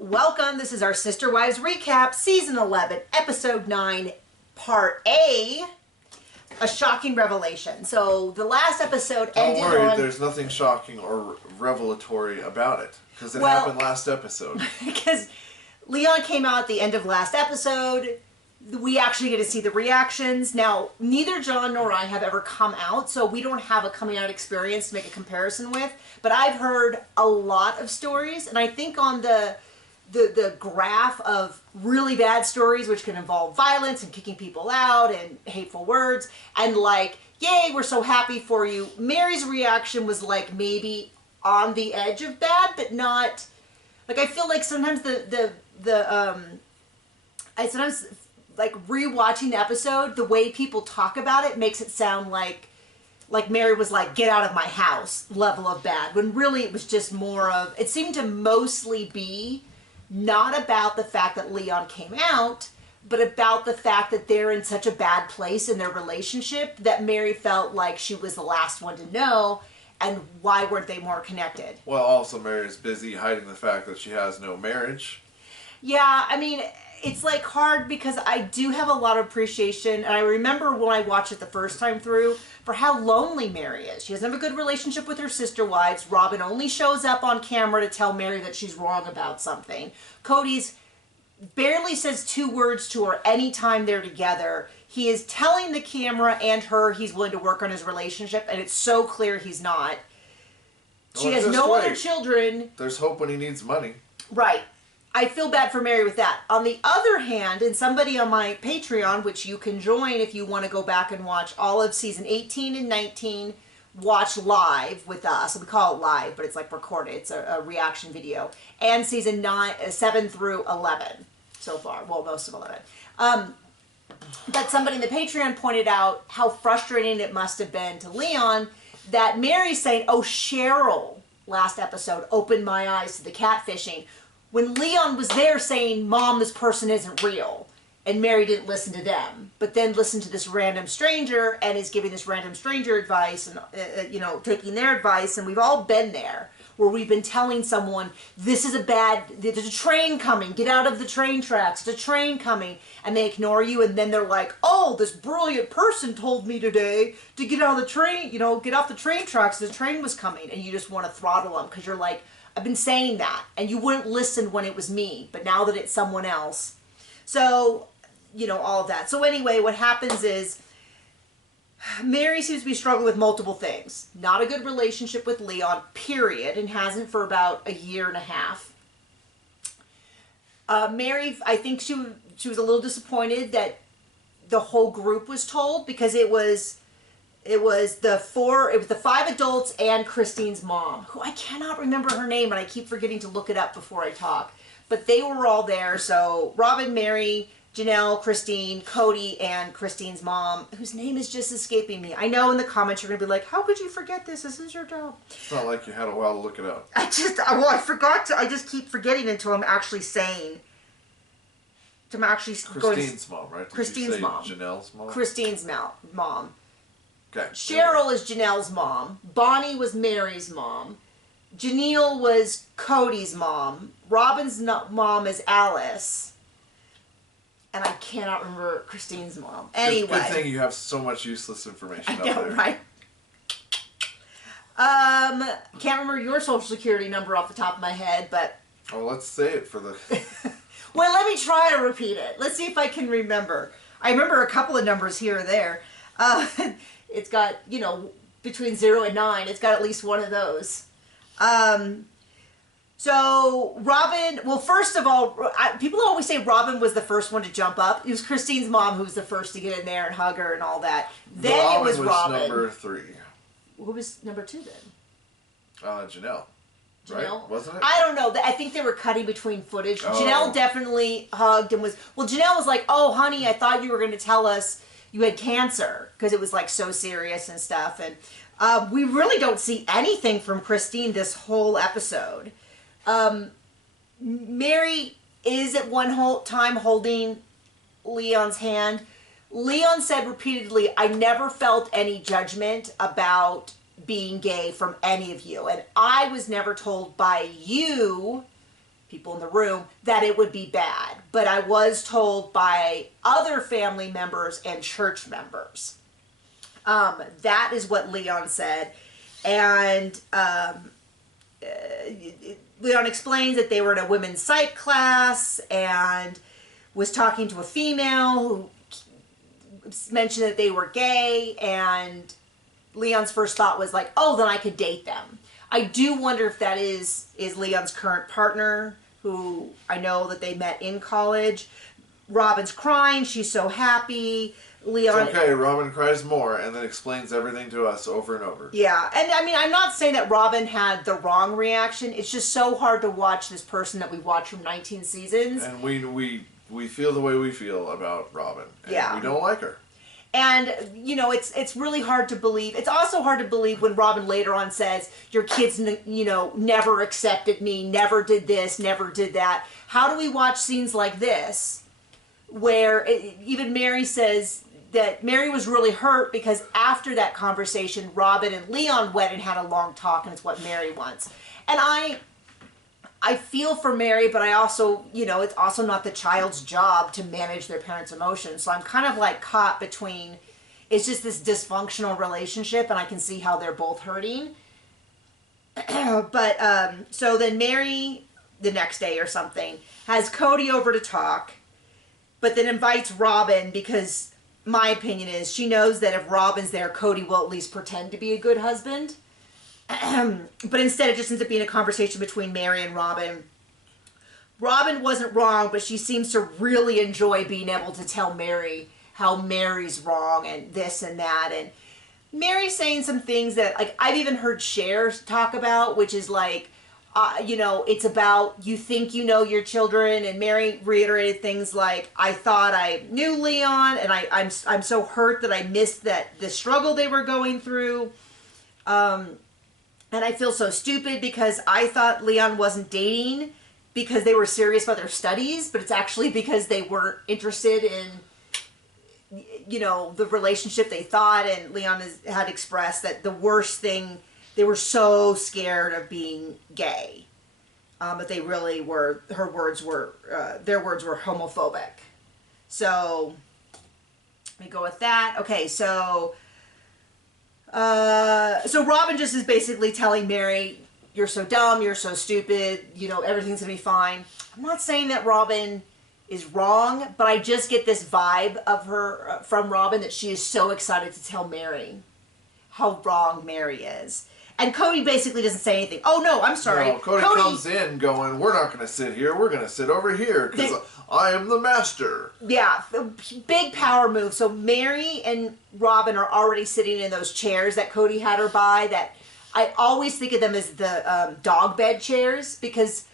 Welcome. This is our Sister Wives recap, season 11, episode 9, part A. A shocking revelation. So the last episode ended on... Don't worry, there's nothing shocking or revelatory about it. Because it happened last episode. Because Leon came out at the end of last episode. We actually get to see the reactions. Now, neither John nor I have ever come out, so we don't have a coming out experience to make a comparison with. But I've heard a lot of stories, and I think on the graph of really bad stories, which can involve violence and kicking people out and hateful words, and like, yay, we're so happy for you. Mary's reaction was like maybe on the edge of bad, but not, like, I feel like sometimes I sometimes, like, rewatching the episode, the way people talk about it makes it sound like Mary was like, get out of my house level of bad, when really it was just more of, it seemed to mostly be not about the fact that Leon came out, but about the fact that they're in such a bad place in their relationship that Mary felt like she was the last one to know, and why weren't they more connected? Well, also Mary's busy hiding the fact that she has no marriage. Yeah, I mean, it's like hard because I do have a lot of appreciation, and I remember when I watched it the first time through, for how lonely Mary is. She doesn't have a good relationship with her sister wives. Robin only shows up on camera to tell Mary that she's wrong about something. Cody's barely says 2 words to her anytime they're together. He is telling the camera and her he's willing to work on his relationship, and it's so clear he's not. She has no other children. There's hope when he needs money. Right. I feel bad for Mary with that. On the other hand, and somebody on my Patreon, which you can join if you want to go back and watch all of season 18 and 19, watch live with us. We call it live, but it's like recorded. It's a reaction video. And season 7 through 11 so far. Well, most of 11. But somebody in the Patreon pointed out how frustrating it must have been to Leon that Mary's saying, oh, Cheryl, last episode, opened my eyes to the catfishing, when Leon was there saying, Mom, this person isn't real. And Mary didn't listen to them, but then listened to this random stranger and is giving this random stranger advice and, taking their advice. And we've all been there where we've been telling someone, this is there's a train coming, get out of the train tracks, there's a train coming. And they ignore you. And then they're like, oh, this brilliant person told me today to get out of the train, get off the train tracks. The train was coming. And you just want to throttle them because you're like, I've been saying that, and you wouldn't listen when it was me, but now that it's someone else. So, all of that. So anyway, what happens is Mary seems to be struggling with multiple things. Not a good relationship with Leon, period, and hasn't for about a year and a half. Mary, I think she was a little disappointed that the whole group was told, because it was the 5 adults and Christine's mom, who I cannot remember her name, and I keep forgetting to look it up before I talk. But they were all there. So Robin, Mary, Janelle, Christine, Cody, and Christine's mom, whose name is just escaping me. I know in the comments you're going to be like, how could you forget this? This is your job. It's not like you had a while to look it up. I forgot to. I just keep forgetting until I'm actually saying. Christine's mom, right? Christine's mom. Janelle's mom? Christine's mom. Okay. Cheryl is Janelle's mom. Bonnie was Mary's mom. Janelle was Cody's mom. Robin's mom is Alice. And I cannot remember Christine's mom. Anyway. Good thing you have so much useless information out there. Right? Can't remember your social security number off the top of my head, but... Oh, let's say it for the... Well, let me try to repeat it. Let's see if I can remember. I remember a couple of numbers here or there. It's got, between 0 and 9. It's got at least one of those. So Robin, well, first of all, people always say Robin was the first one to jump up. It was Christine's mom who was the first to get in there and hug her and all that. Then it was Robin. Number 3. Who was number 2 then? Janelle. Right? Wasn't it? I don't know. I think they were cutting between footage. Oh. Janelle definitely hugged and Janelle was like, oh, honey, I thought you were going to tell us you had cancer, because it was like so serious and stuff. And we really don't see anything from Christine this whole episode. Mary is at one time holding Leon's hand. Leon said repeatedly, I never felt any judgment about being gay from any of you. And I was never told by you people in the room, that it would be bad. But I was told by other family members and church members. That is what Leon said. And Leon explains that they were in a women's psych class and was talking to a female who mentioned that they were gay, and Leon's first thought was like, oh, then I could date them. I do wonder if that is Leon's current partner, who I know that they met in college. Robin's crying. She's so happy. Leon... It's okay, Robin cries more and then explains everything to us over and over. Yeah, and I mean, I'm not saying that Robin had the wrong reaction. It's just so hard to watch this person that we watched from 19 seasons. And we feel the way we feel about Robin. And yeah. We don't like her. And, you know, it's really hard to believe. It's also hard to believe when Robin later on says, your kids, you know, never accepted me, never did this, never did that. How do we watch scenes like this where even Mary says that Mary was really hurt because after that conversation, Robin and Leon went and had a long talk, and it's what Mary wants. And I feel for Mary, but I also, you know, it's also not the child's job to manage their parents' emotions. So I'm kind of like caught between, it's just this dysfunctional relationship, and I can see how they're both hurting. But, so then Mary, the next day or something, has Cody over to talk, but then invites Robin because my opinion is she knows that if Robin's there, Cody will at least pretend to be a good husband. But instead it just ends up being a conversation between Mary and Robin. Robin wasn't wrong, but she seems to really enjoy being able to tell Mary how Mary's wrong and this and that. And Mary's saying some things that, like, I've even heard Cher talk about, which is like, you know, it's about you think you know your children. And Mary reiterated things like, I thought I knew Leon, and I'm so hurt that I missed the struggle they were going through. And I feel so stupid because I thought Leon wasn't dating because they were serious about their studies, but it's actually because they weren't interested in, you know, the relationship they thought. And Leon had expressed that the worst thing, they were so scared of being gay. But they really were, their words were homophobic. So, let me go with that. Okay, so Robin just is basically telling Mary, you're so dumb, you're so stupid, you know, everything's gonna be fine. I'm not saying that Robin is wrong, but I just get this vibe of her, from Robin, that she is so excited to tell Mary how wrong Mary is. And Cody basically doesn't say anything. Oh, no, I'm sorry. No, Cody comes in going, we're not going to sit here. We're going to sit over here because I am the master. Yeah, big power move. So Mary and Robin are already sitting in those chairs that Cody had her by, that I always think of them as the dog bed chairs, because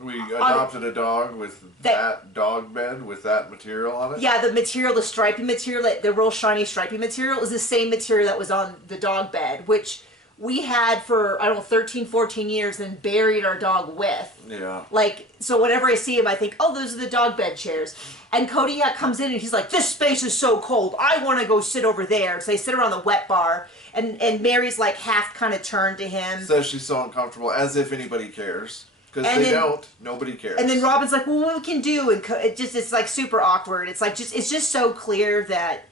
we adopted a dog with that dog bed with that material on it. Yeah, the material, the stripy material, the real shiny stripy material is the same material that was on the dog bed, which we had for, I don't know, 13, 14 years and buried our dog with. Yeah. Like, so whenever I see him, I think, oh, those are the dog bed chairs. And Cody comes in and he's like, this space is so cold. I want to go sit over there. So they sit around the wet bar. And Mary's like half kind of turned to him. Says she's so uncomfortable, as if anybody cares. Because they don't. Nobody cares. And then Robin's like, well, what we can do? And it's like super awkward. It's like, it's just so clear that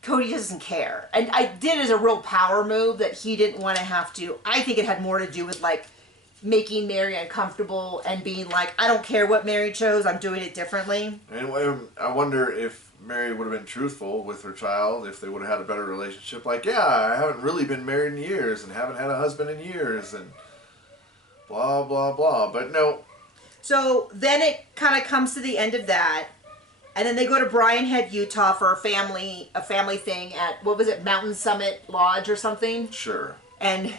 Cody doesn't care. And I did as a real power move that he didn't want to have to. I think it had more to do with like making Mary uncomfortable and being like, I don't care what Mary chose, I'm doing it differently. And I wonder if Mary would have been truthful with her child, if they would have had a better relationship. Like, yeah, I haven't really been married in years and haven't had a husband in years and blah, blah, blah. But no. So then it kind of comes to the end of that. And then they go to Bryan Head, Utah for a family thing at, what was it, Mountain Summit Lodge or something? Sure. And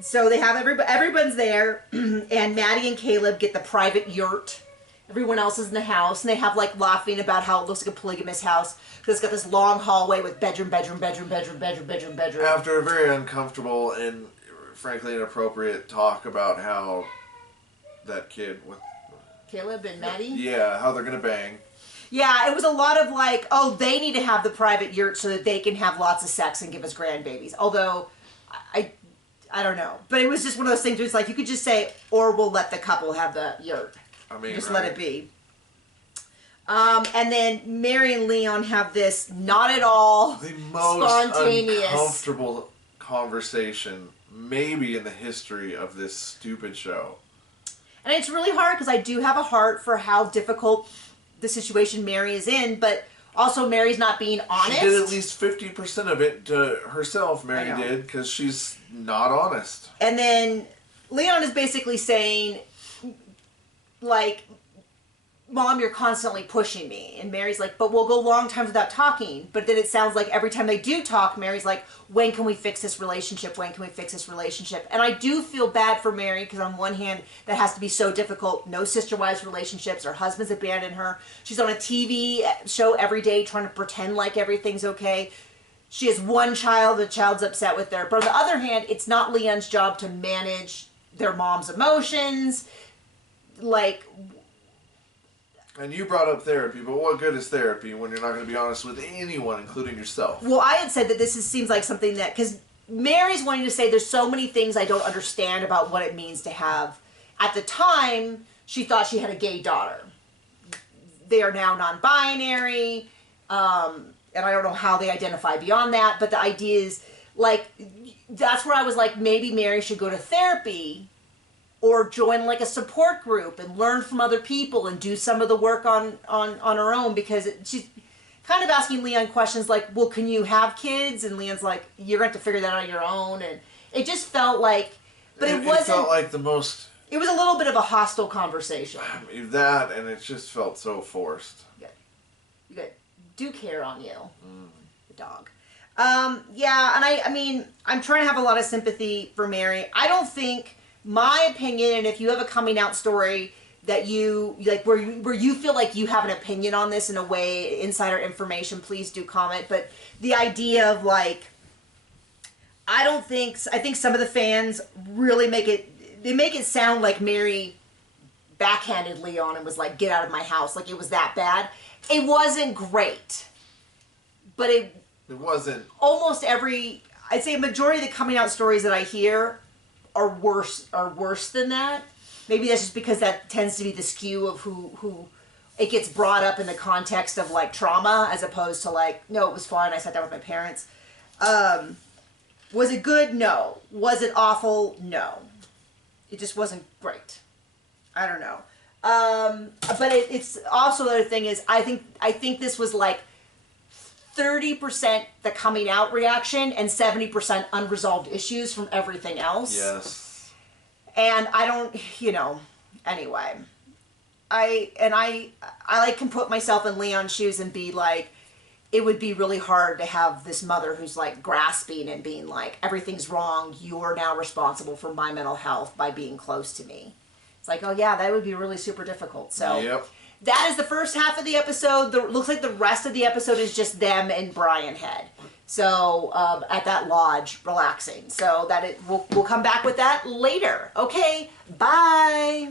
so they have everyone's there, and Maddie and Caleb get the private yurt. Everyone else is in the house, and they have like laughing about how it looks like a polygamous house because it's got this long hallway with bedroom. After a very uncomfortable and frankly inappropriate talk about how that kid with Caleb and Maddie? Yeah, how they're gonna bang. Yeah, it was a lot of like, oh, they need to have the private yurt so that they can have lots of sex and give us grandbabies. Although, I don't know. But it was just one of those things where it's like, you could just say, or we'll let the couple have the yurt. I mean, just right? let it be. And then Mary and Leon have this not at all The most spontaneous, uncomfortable conversation maybe in the history of this stupid show. and it's really hard because I do have a heart for how difficult the situation Mary is in, but also Mary's not being honest. She did at least 50% of it herself, Mary did, because she's not honest. And then Leon is basically saying, like, Mom, you're constantly pushing me. And Mary's like, but we'll go long times without talking. But then it sounds like every time they do talk, Mary's like, when can we fix this relationship? When can we fix this relationship? And I do feel bad for Mary because on one hand, that has to be so difficult. No sister-wives relationships. Her husband's abandoned her. She's on a TV show every day trying to pretend like everything's okay. She has one child. The child's upset with her. But on the other hand, it's not Leon's job to manage their mom's emotions. Like... And you brought up therapy, but what good is therapy when you're not going to be honest with anyone, including yourself? Well, I had said that seems like something that... Because Mary's wanting to say there's so many things I don't understand about what it means to have... At the time, she thought she had a gay daughter. They are now non-binary, and I don't know how they identify beyond that, but the idea is, like, that's where I was like, maybe Mary should go to therapy or join like a support group and learn from other people and do some of the work on her own, because she's kind of asking Leon questions like, well, can you have kids? And Leon's like, you're going to have to figure that out on your own. And it just felt like, but it wasn't... It felt like the most... It was a little bit of a hostile conversation. That, and it just felt so forced. Good. You got Duke hair on you. The dog. Yeah, and I mean, I'm trying to have a lot of sympathy for Mary. I don't think... My opinion, and if you have a coming out story that you like, where you feel like you have an opinion on this in a way, insider information, please do comment. But the idea of like, I think some of the fans really make it sound like Mary backhanded Leon and was like, get out of my house, like it was that bad. It wasn't great, but it wasn't. Almost I'd say a majority of the coming out stories that I hear are worse than that. Maybe that's just because that tends to be the skew of who it gets brought up in the context of like trauma, as opposed to like, no, it was fine, I sat down with my parents. Was it good? No. Was it awful? No. It just wasn't great. I don't know. But it's also, the other thing is, I think this was like 30% the coming out reaction and 70% unresolved issues from everything else. Yes. And I don't, anyway. I like can put myself in Leon's shoes and be like, it would be really hard to have this mother who's like grasping and being like, everything's wrong, you're now responsible for my mental health by being close to me. It's like, oh yeah, that would be really super difficult. So yep. That is the first half of the episode. Looks like the rest of the episode is just them and Brian Head. So at that lodge, relaxing. So we'll come back with that later. Okay, bye.